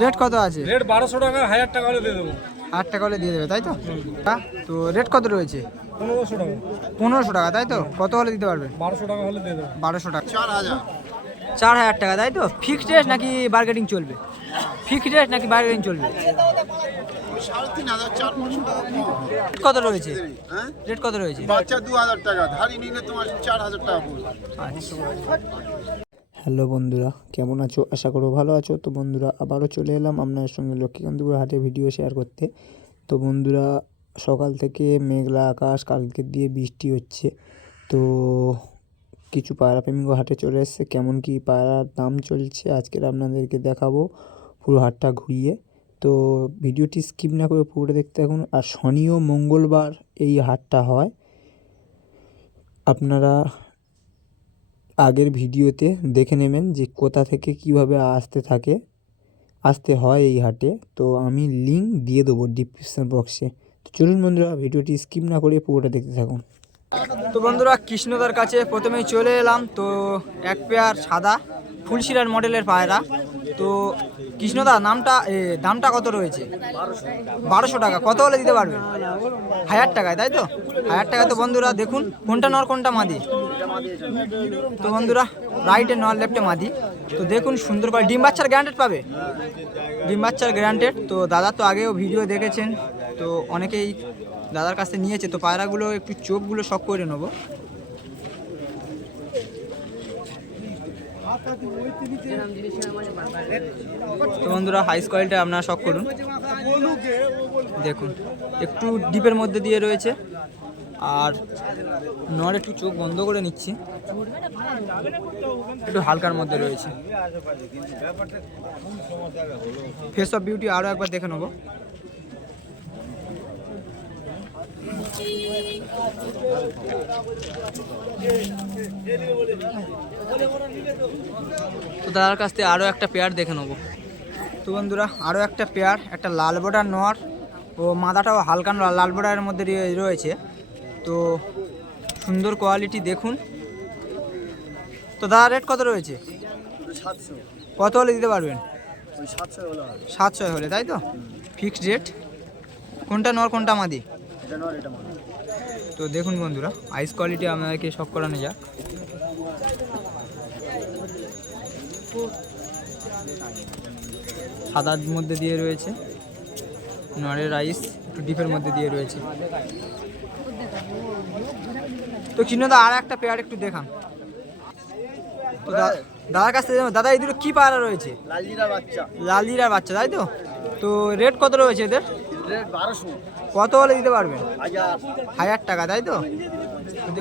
Rate কত আছে? Rate 1200 টাকা, 1000 টাকা হলে দিয়ে দেবো। 8 টাকা হলে দিয়ে দেবে তাই তো? তো রেট কত রয়েছে? 1500 টাকা। 1500 টাকা তাই তো? কত হলে দিতে পারবে? 1200 টাকা হলে দিয়ে দেবো। 1200 টাকা। 4000 টাকা তাই তো? ফিক্সড রেট নাকি বার্গেনিং চলবে? ফিক্সড রেট নাকি বার্গেনিং চলবে? 3500 কত রয়েছে? রেট কত রয়েছে? বাচ্চা 2000 টাকা, ধারি নিলে তোমার 4000 টাকা পড়বে। আচ্ছা। হ্যালো বন্ধুরা, কেমন আছো? আশা করো ভালো আছো। তো বন্ধুরা, আবারও চলে এলাম আপনার সঙ্গে লক্ষ্মীকান্তপুর হাটে ভিডিও শেয়ার করতে। তো বন্ধুরা, সকাল থেকে মেঘলা আকাশ, কালকে দিয়ে বৃষ্টি হচ্ছে। তো কিছু পায়রা প্রেমিকও হাটে চলে এসেছে। কেমন কি পায়রার দাম চলছে আজকের আপনাদেরকে দেখাবো পুরো হাটটা ঘুরিয়ে। তো ভিডিওটি স্কিপ না করে পুরোটা দেখতে থাকুন। আর শনি ও মঙ্গলবার এই হাটটা হয়। আপনারা আগের ভিডিওতে দেখে নেবেন যে কোথা থেকে কিভাবে আসতে হয় এই হাটে। তো আমি লিঙ্ক দিয়ে দেবো ডিসক্রিপশন বক্সে। তো চলুন বন্ধুরা, ভিডিওটি স্কিপ না করে পুরোটা দেখতে থাকুন। তো বন্ধুরা, কৃষ্ণদার কাছে প্রথমেই চলে এলাম। তো এক পেয়ার সাদা ফুলশিরার মডেলের পায়রা। তো কৃষ্ণদা, দামটা কত রয়েছে? 1200 টাকা। কত হলে দিতে পারবেন? 1000 টাকায় তাই তো? 1000 টাকা। তো বন্ধুরা দেখুন, কোনটা নর কোনটা মাদি। তো বন্ধুরা, রাইটে নর, লেফটে মাদি। তো দেখুন সুন্দর করে ডিম বাচ্চার গ্যারান্টেড পাবে। ডিম বাচ্চার গ্যারান্টেড। তো দাদা তো আগেও ভিডিও দেখেছেন, তো অনেকেই দাদার কাছে নিয়েছে। তো পায়রাগুলো একটু চোখগুলো শক করে নেবো। তো বন্ধুরা, হাইস কোয়ালিটি আপনারা শক করুন। দেখুন একটু ডিপের মধ্যে দিয়ে রয়েছে। আর নর একটু চোখ বন্ধ করে নিচ্ছি, একটু হালকার মধ্যে রয়েছে। ফেস অফ বিউটি আরও একবার দেখে নেবো। তো দাদার কাছ থেকে আরও একটা পেয়ার দেখে নেবো। তো বন্ধুরা, আরও একটা পেয়ার, একটা লাল বর্ডার নর ও মাদাটাও হালকা লাল বর্ডারের মধ্যে রয়েছে। তো সুন্দর কোয়ালিটি দেখুন। তো দাদা রেট কত রয়েছে? 700। কত হলে দিতে পারবেন? 700 হলো। 700 হলে তাই তো? Fixed rate. কোনটা নর কোনটা মাদি? এটা নর, এটা মাদি। তো দেখুন বন্ধুরা, আইস কোয়ালিটি আপনাদেরকে শক করানো যাক। সাদার মধ্যে দিয়ে রয়েছে, নরের আইস একটু ডিপের মধ্যে দিয়ে রয়েছে। তো চিহ্নদা আর একটা পেয়ার একটু দেখান। তো দাদার কাছ থেকে দাদা, এই দুটো কি পায়রা রয়েছে? লালজিরা বাচ্চা। লালজিরার বাচ্চা তাই তো? তো রেট কত রয়েছে এদের? রেট 1200। কত হলে দিতে পারবেন? 1000 টাকা তাই তো?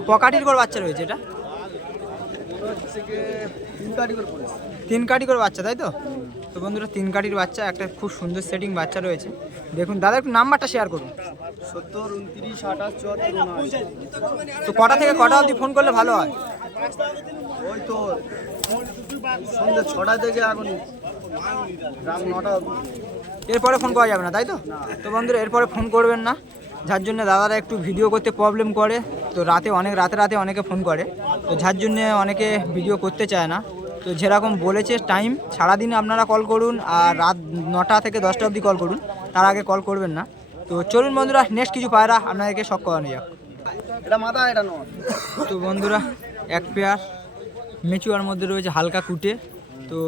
ককাটির করে বাচ্চা রয়েছে এটা? 3 কাটি করে পড়েছে। 3 কাটি করে বাচ্চা তাই তো? তো বন্ধুরা, 3 কাটির বাচ্চা, একটা খুব সুন্দর সেটিং বাচ্চা রয়েছে। দেখুন দাদা, একটু নাম্বারটা শেয়ার করুন। 70 29 28 74 79। তো কটা থেকে কটা অবধি ফোন করলে ভালো হয়? ওই তো সন্ধ্যে 6টা থেকে এখন রাত 9টা অবধি। এরপরে ফোন করা যাবে না তাই তো? তো বন্ধুরা, এরপরে ফোন করবেন না, যার জন্য দাদারা একটু ভিডিও করতে প্রবলেম করে। তো রাতে অনেকে ফোন করে, তো যার জন্যে অনেকে ভিডিও করতে চায় না। তো যেরকম বলেছে টাইম, সারাদিন আপনারা কল করুন, আর রাত 9টা থেকে 10টা অবধি কল করুন, তার আগে কল করবেন না। তো চলুন বন্ধুরা, নেক্সট কিছু পায়রা আপনাদেরকে শক করানো যাক। এটা মাথা, এটা নর। তো বন্ধুরা, এক পেয়ার মেচুয়ার মধ্যে রয়েছে হালকা কুটে। তো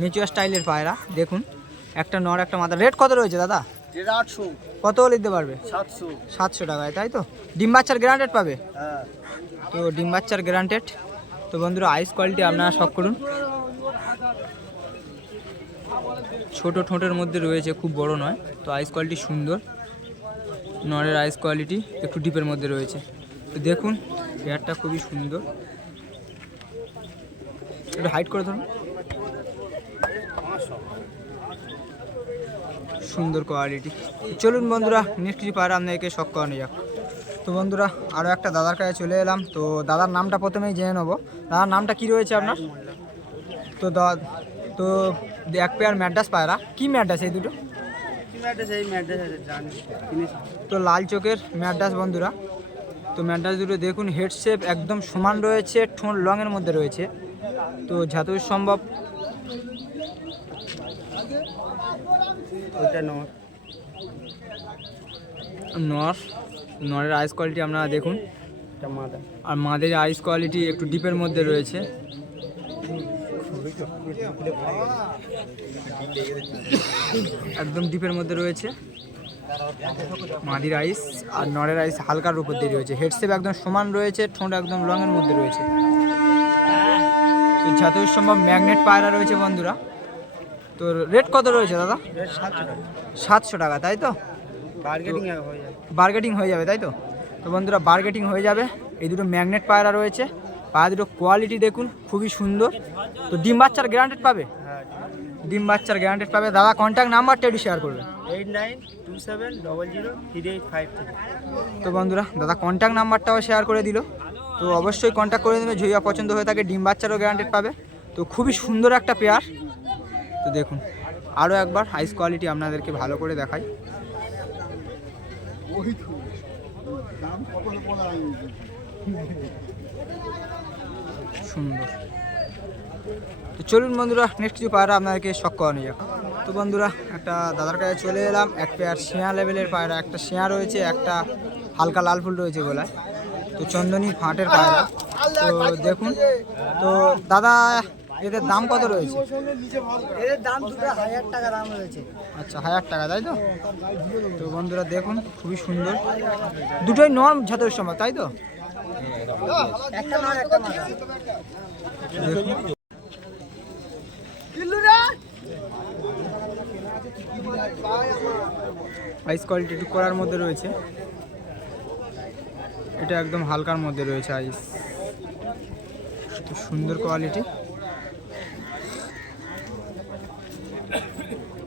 মেচুয়ার স্টাইলের পায়রা দেখুন, একটা নর একটা মাথা। রেট কত রয়েছে দাদা? এটা 800। কত হলে দিতে পারবে? 700। 700 টাকায় তাই তো? ডিম বাচ্চার গ্যারান্টেড পাবে? হ্যাঁ। তো ডিম বাচ্চার গ্যারান্টেড। তো বন্ধুরা, আইস কোয়ালিটি আপনারা শক করুন। ছোট ঠোঁটের মধ্যে রয়েছে, খুব বড় নয়। তো আইস কোয়ালিটি সুন্দর। নরের আইস কোয়ালিটি একটু ডিপের মধ্যে রয়েছে। তো দেখুন পেয়ারটা খুবই সুন্দর। একটু হাইট করে ধরুন। সুন্দর কোয়ালিটি। চলুন বন্ধুরা, নেক্সট কিছু পায়রা আপনাদেরকে শক করানো যাক। তো বন্ধুরা, আরও একটা দাদার কাছে চলে এলাম। তো দাদার নামটা প্রথমেই জেনে নেবো। দাদার নামটা কি রয়েছে আপনার? তো এক পেয়ার ম্যাড্রাস পায়রা। কি ম্যাড্রাস এই দুটো? তো লাল চোখের ম্যাড্রাস বন্ধুরা। তো ম্যাড্রাস দুটো দেখুন, হেড শেপ একদম সমান রয়েছে, ঠোঁট লংয়ের মধ্যে রয়েছে। তো যতদূর সম্ভব ওইটা নর নরের আইস কোয়ালিটি আপনারা দেখুন। এটা মাদা আর মাদের আইস কোয়ালিটি একটু ডিপের মধ্যে রয়েছে। একদম ডিপের মধ্যে রয়েছে মাদির আইস, আর নরের আইস হালকার উপর দিয়ে রয়েছে। হেডসেপ একদম সমান রয়েছে, ঠোঁট একদম লংয়ের মধ্যে রয়েছে। তো যতদূর সম্ভব ম্যাগনেট পায়রা রয়েছে বন্ধুরা। তো রেট কত রয়েছে দাদা? 700 টাকা, তাই তো? বার্গেটিং হয়ে যাবে তাই তো? তো বন্ধুরা বার্গেটিং হয়ে যাবে। এই দুটো ম্যাগনেট পায়রা রয়েছে, পায়রা দুটো কোয়ালিটি দেখুন খুবই সুন্দর। তো ডিম বাচ্চার গ্যারান্টেড পাবে? ডিম বাচ্চার গ্যারান্টেড পাবে। দাদা কন্ট্যাক্ট নাম্বারটা একটু শেয়ার করবেন। 8927003853। তো বন্ধুরা দাদা কন্ট্যাক্ট নাম্বারটাও শেয়ার করে দিল। তো অবশ্যই কন্ট্যাক্ট করে দেবে, যদি পছন্দ হয়ে থাকে ডিম বাচ্চারও গ্যারান্টেড পাবে। তো খুবই সুন্দর একটা পেয়ার। তো দেখুন আরও একবার আইস কোয়ালিটি আপনাদেরকে ভালো করে দেখাই। সুন্দর। তো চলুন বন্ধুরা নেক্সট কিছু পায়রা আপনাদেরকে শখ করানো যাক। তো বন্ধুরা একটা দাদার কাছে চলে এলাম। এক পেয়ার শিয়া লেভেলের পায়রা, একটা শিয়া রয়েছে, একটা হালকা লাল ফুল রয়েছে গলায়। তো চন্দনী ফাঁটের পায়রা। তো দেখুন তো দাদা এদের দাম কত রয়েছে? এর দাম 2000 টাকা দাম রয়েছে। আচ্ছা 1000 টাকা, তাই তো? তো বন্ধুরা দেখুন খুবই সুন্দর, দুটোই নর্ম যথেষ্ট সম্ভব, তাই তো? একটা নর একটা মাদা। আইস কোয়ালিটি একটু করার মধ্যে রয়েছে, এটা একদম হালকার মধ্যে রয়েছে আইস। তো সুন্দর কোয়ালিটি।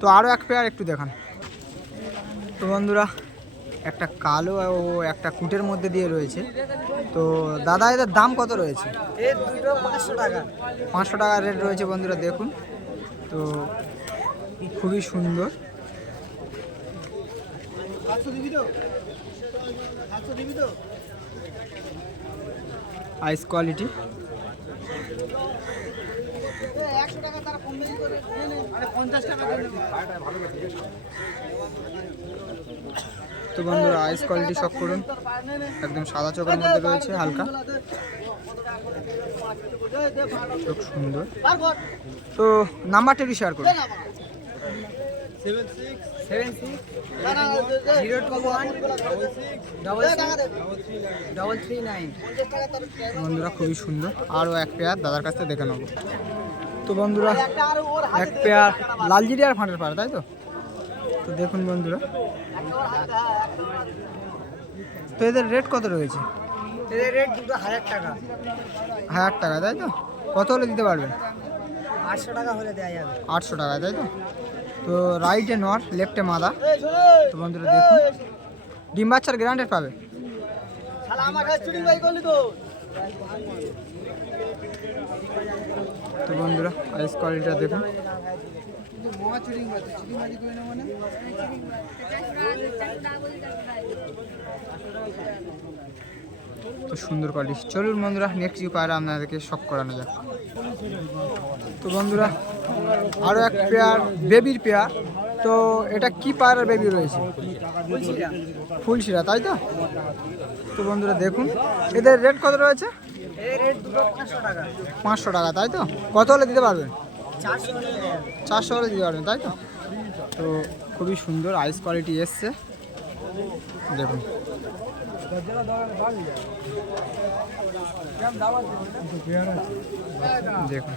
তো আরও এক পেয়ার একটু দেখান। তো বন্ধুরা একটা কালো ও একটা কুটের মধ্যে দিয়ে রয়েছে। তো দাদা এদের দাম কত রয়েছে? এর দুটো 500 টাকা। 500 টাকা রেট রয়েছে বন্ধুরা দেখুন। তো খুবই সুন্দর। আইস কোয়ালিটি। 100 টাকা তারা কম বেশি করে। আরে 50 টাকা দেন। তো বন্ধুরা আইস কোয়ালিটি সব করুন, একদম সাদা চোখের মধ্যে রয়েছে হালকা, খুব সুন্দর। তো নাম্বারটা একটু শেয়ার করুন। 76 বন্ধুরা খুবই সুন্দর। আরও এক পেয়ার দাদার কাছ থেকে দেখে নেব। তো বন্ধুরা এক পেয়ার লালজিরি আর ফাঁটের পাড়া, তাই তো? তো দেখুন বন্ধুরা তো এদের রেট কত রয়েছে? এর রেট 2000 টাকা। 1000 টাকা, তাই তো? কত হলে দিতে পারবেন? 800 টাকা হলে দেওয়া যাবে। 800 টাকা, তাই তো? তো রাইটে নর, লেফটে মাদা। তো বন্ধুরা দেখুন ডিম বাচ্চার গ্যারান্টেড পাবে। শালা আমার কাছে চুরি বাই করলি তো। তো বন্ধুরা আইস কোয়ালিটিটা দেখুন। তো সুন্দর কোয়ালিটি। চলুন বন্ধুরা নেক্সট কিছু পায়রা আপনাদেরকে শখ করানো যাক। তো বন্ধুরা আরও এক পেয়ার বেবির পেয়ার। তো এটা কি পায়রার বেবি রয়েছে? ফুলশিরা, তাই তো? তো বন্ধুরা দেখুন এদের রেট কত রয়েছে? এর রেট দুটো 500 টাকা। 500 টাকা, তাই তো? কত হলে দিতে পারবেন? 400 হলে দেওয়া যাবে। 400 হলে দিতে পারবেন, তাই তো? তো খুবই সুন্দর আইস কোয়ালিটি এসছে দেখুন। দেখুন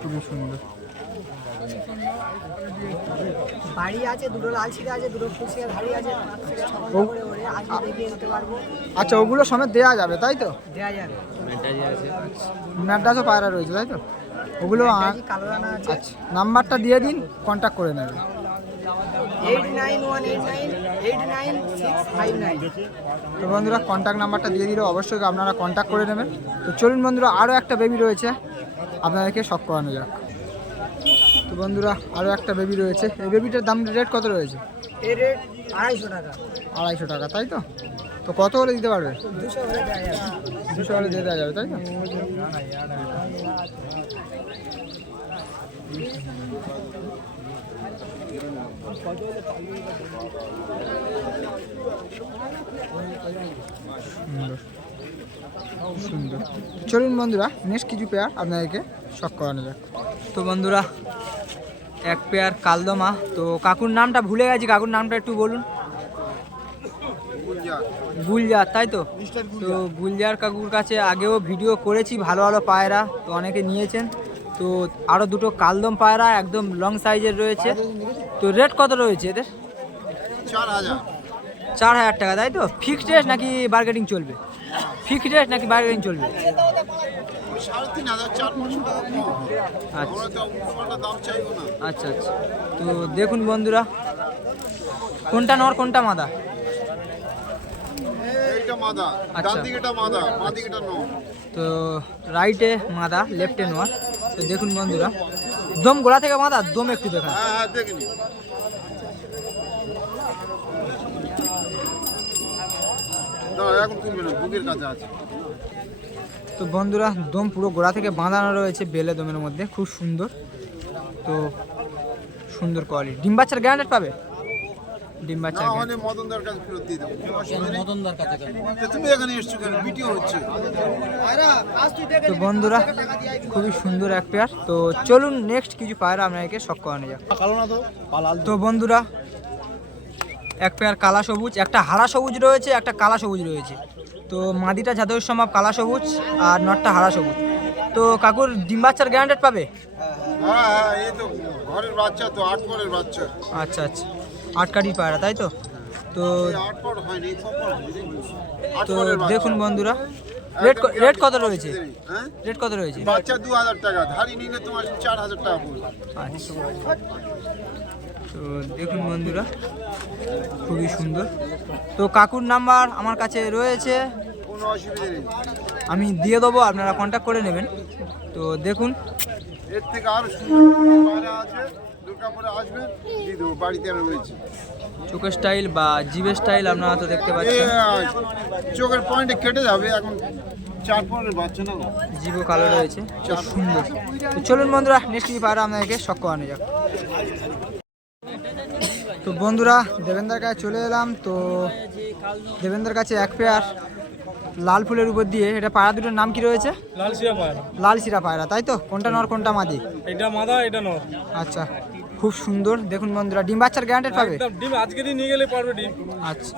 খুবই সুন্দর। বাড়ি আছে, দুটো লাল ছিটা আছে, দুটো ফুলশিয়া ধাড়ি আছে। আজকে দেখিয়ে দিতে পারবো। আচ্ছা ওগুলো সমেত দেওয়া যাবে, তাই তো? দেওয়া যাবে। ম্যাড্রাসও পায়রা রয়েছে, তাই তো? ওগুলো কালো রানা আছে। আচ্ছা নাম্বারটা দিয়ে দিন, কন্ট্যাক্ট করে নেবেন। 8918989659। তো বন্ধুরা কন্ট্যাক্ট নাম্বারটা দিয়ে দিলে অবশ্যই আপনারা কন্ট্যাক্ট করে নেবেন। তো চলুন বন্ধুরা আরও একটা বেবি রয়েছে, আপনাদেরকে শখ করানো যাক। তো বন্ধুরা আরও একটা বেবি রয়েছে। এই বেবিটার দাম রেট কত রয়েছে? এর রেট 250 টাকা। 250 টাকা, তাই তো? তো কত হলে দিতে পারবে? 200 হলে দেওয়া যাবে। 200 হলে দিয়ে দেওয়া যাবে, তাই তো? সুন্দর সুন্দর। চলুন বন্ধুরা নেক্সট কিছু পেয়ার আপনাদেরকে শখ করানো যাক। তো বন্ধুরা এক পেয়ার কালদমা। তো কাকুর নামটা ভুলে গেছি, কাকুর নামটা একটু বলুন। গুলজার, তাই তো? তো গুলজার কাকুর কাছে আগেও ভিডিও করেছি, ভালো ভালো পায়রা তো অনেকে নিয়েছেন। তো আরও দুটো কালদম পায়রা একদম লং সাইজের রয়েছে। তো রেট কত রয়েছে এদের? 4,000 টাকা, তাই তো? ফিক্সড রেট নাকি বার্গেটিং চলবে? ফিক্সড রেট নাকি বার্গেটিং চলবে? আচ্ছা আচ্ছা। তো দেখুন বন্ধুরা, কোনটা নর কোনটা মাদা? আচ্ছা, তো রাইটে মাদা, লেফটে নর। তো দেখুন বন্ধুরা, দম গোড়া থেকে মাদা, দম একটু দেখা। তো বন্ধুরা দম পুরো গোড়া থেকে বাঁধানো রয়েছে বেলে দমের মধ্যে, খুব সুন্দর। তো সুন্দর কোয়ালিটি। ডিম বাচ্চার গ্যারান্টেড পাবে? ডিম বাচ্চার তো বন্ধুরা খুবই সুন্দর এক পেয়ার। তো চলুন নেক্সট কিছু পায়রা আপনাকে শখ করানো যাক। তো বন্ধুরা এক পেয়ার কালা সবুজ, একটা হারা সবুজ রয়েছে, একটা কালা সবুজ রয়েছে। তো মাদিটা যতদূর সম্ভব কালা সবুজ আর নটটা হারা সবুজ। তো কাকুর ডিম বাচ্চার গ্যারান্টেড পাবে? আচ্ছা আচ্ছা, 8 কাঠির পায়রা, তাই তো? তো তো দেখুন বন্ধুরা রেট কত রয়েছে? রেট কত রয়েছে? বাচ্চা 2000 টাকা, ধারি নিলে তোমার 4000 টাকা পড়বে। আচ্ছা, তো দেখুন বন্ধুরা খুবই সুন্দর। তো কাকুর নাম্বার আমার কাছে রয়েছে, কোনো অসুবিধা নেই, আমি দিয়ে দেবো, আপনারা কন্ট্যাক্ট করে নেবেন। তো দেখুন এর থেকে আরো সুন্দর পায়রা আছে, দুর্গাপুরে আসবেন, দিয়ে দেবো, বাড়িতে রয়েছে। চোখের স্টাইল বা জিভের স্টাইল আপনারা তো দেখতে পাচ্ছেন, চোখের পয়েন্টে কেটে যাবে, এখন 4-5 বাচ্চা না, জিভও কালো রয়েছে, খুব সুন্দর। তো চলুন বন্ধুরা নেক্সট কি পায়রা আপনাদেরকে শখ করানো যাক। তো বন্ধুরা দেবেন্দ্রের কাছে চলে এলাম। তো দেবেন্দ্রের কাছে এক পেয়ার লাল ফুলের উপর দিয়ে, এটা পায়রা দুটোর নাম কি রয়েছে? লাল শিরা পায়রা, তাই তো? কোনটা নর কোনটা মাদি? এটা মাদা, এটা নর। আচ্ছা, খুব সুন্দর। দেখুন বন্ধুরা ডিম বাচ্চার গ্যারান্টেড পাবে? ডিম আজকেরই নিয়ে গেলে পারবে ডিম। আচ্ছা,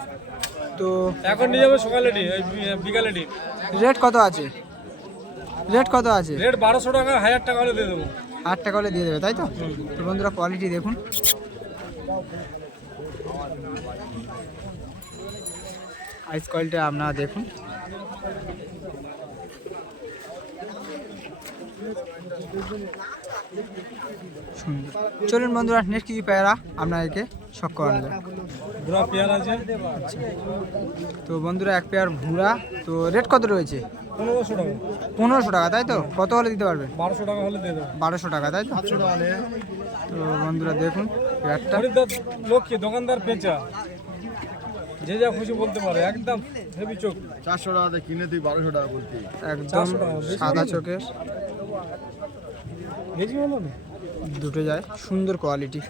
তো এখন নিয়ে যাবে সকালে ডিম, বিকালে ডিম। রেট কত আছে? রেট কত আছে? রেট 1200 টাকা, 1000 টাকা হলে দিয়ে দেবো। 8 টাকা হলে দিয়ে দেবে, তাই তো? তো বন্ধুরা কোয়ালিটি দেখুন, আইস কোয়ালিটি আপনারা দেখুন। সুন্দর। চলুন বন্ধুরা নেক্সট কিছু পেয়ারা আপনাদেরকে শখ করানো যায়। ভুরা পেয়ার আছে। আচ্ছা, তো বন্ধুরা এক পেয়ার ভুরা। তো রেট কত রয়েছে? 1500 টাকা। 1500 টাকা, তাই তো? কত হলে দিতে পারবে? 1200 টাকা হলে দিয়ে দেবো। 1200 টাকা, তাই তো? তো বন্ধুরা দেখুন পেয়ারটা, খরিদ্দার লক্ষ্মী, দোকানদার পেঁচা, যে যা খুশি বলতে পারে, একদম হেভি চোখ। 400 টাকা কিনে তুই 1200 টাকা বলতি, একদম সাদা চোখের, বেশি হলো না, দুটো যায়, সুন্দর কোয়ালিটি।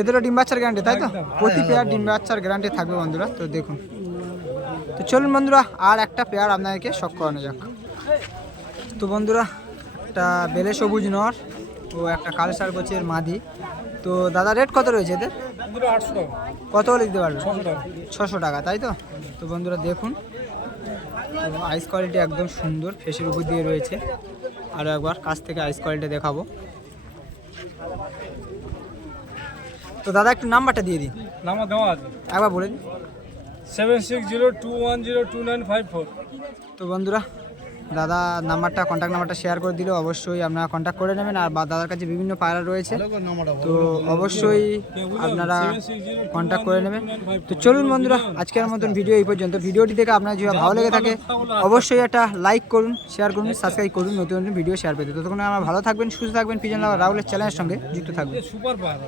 এদেরও ডিম বাচ্চার গ্যারান্টি, তাই তো? প্রতি পেয়ার ডিম বাচ্চার গ্যারান্টি থাকবে বন্ধুরা। তো দেখুন, তো চলুন বন্ধুরা আর একটা পেয়ার আপনাদেরকে শখ করানো যাক। তো বন্ধুরা একটা বেলে সবুজ নর ও একটা কালসার গোছের মাদি। তো দাদা রেট কত রয়েছে এদের? 800 টাকা। কত হলে দিতে পারবে? 600 টাকা। 600 টাকা, তাই তো? তো বন্ধুরা দেখুন, তো আইস কোয়ালিটি একদম সুন্দর, ফেসের উপর দিয়ে রয়েছে। আরও একবার কাছ থেকে আইস কোয়ালিটি দেখাবো। তো দাদা একটু নাম্বারটা দিয়ে দিন। নাম্বার দেওয়া আছে, একবার বলে দিন। 7602102954। তো বন্ধুরা দাদা নাম্বারটা, কন্ট্যাক্ট নাম্বারটা শেয়ার করে দিলে অবশ্যই আপনারা কন্ট্যাক্ট করে নেবেন। আর বা দাদার কাছে বিভিন্ন পায়রা রয়েছে, তো অবশ্যই আপনারা কন্ট্যাক্ট করে নেবেন। তো চলুন বন্ধুরা আজকের মতন ভিডিও এই পর্যন্ত। ভিডিওটি থেকে আপনার যদি ভালো লেগে থাকে অবশ্যই একটা লাইক করুন, শেয়ার করুন, সাবস্ক্রাইব করুন নতুন নতুন ভিডিও শেয়ার পেতে। ততক্ষণ আমার ভালো থাকবেন, সুস্থ থাকবেন, পিজন লাভার রাহুলের চ্যানেলের সঙ্গে যুক্ত থাকবেন। সুপার পায়রা।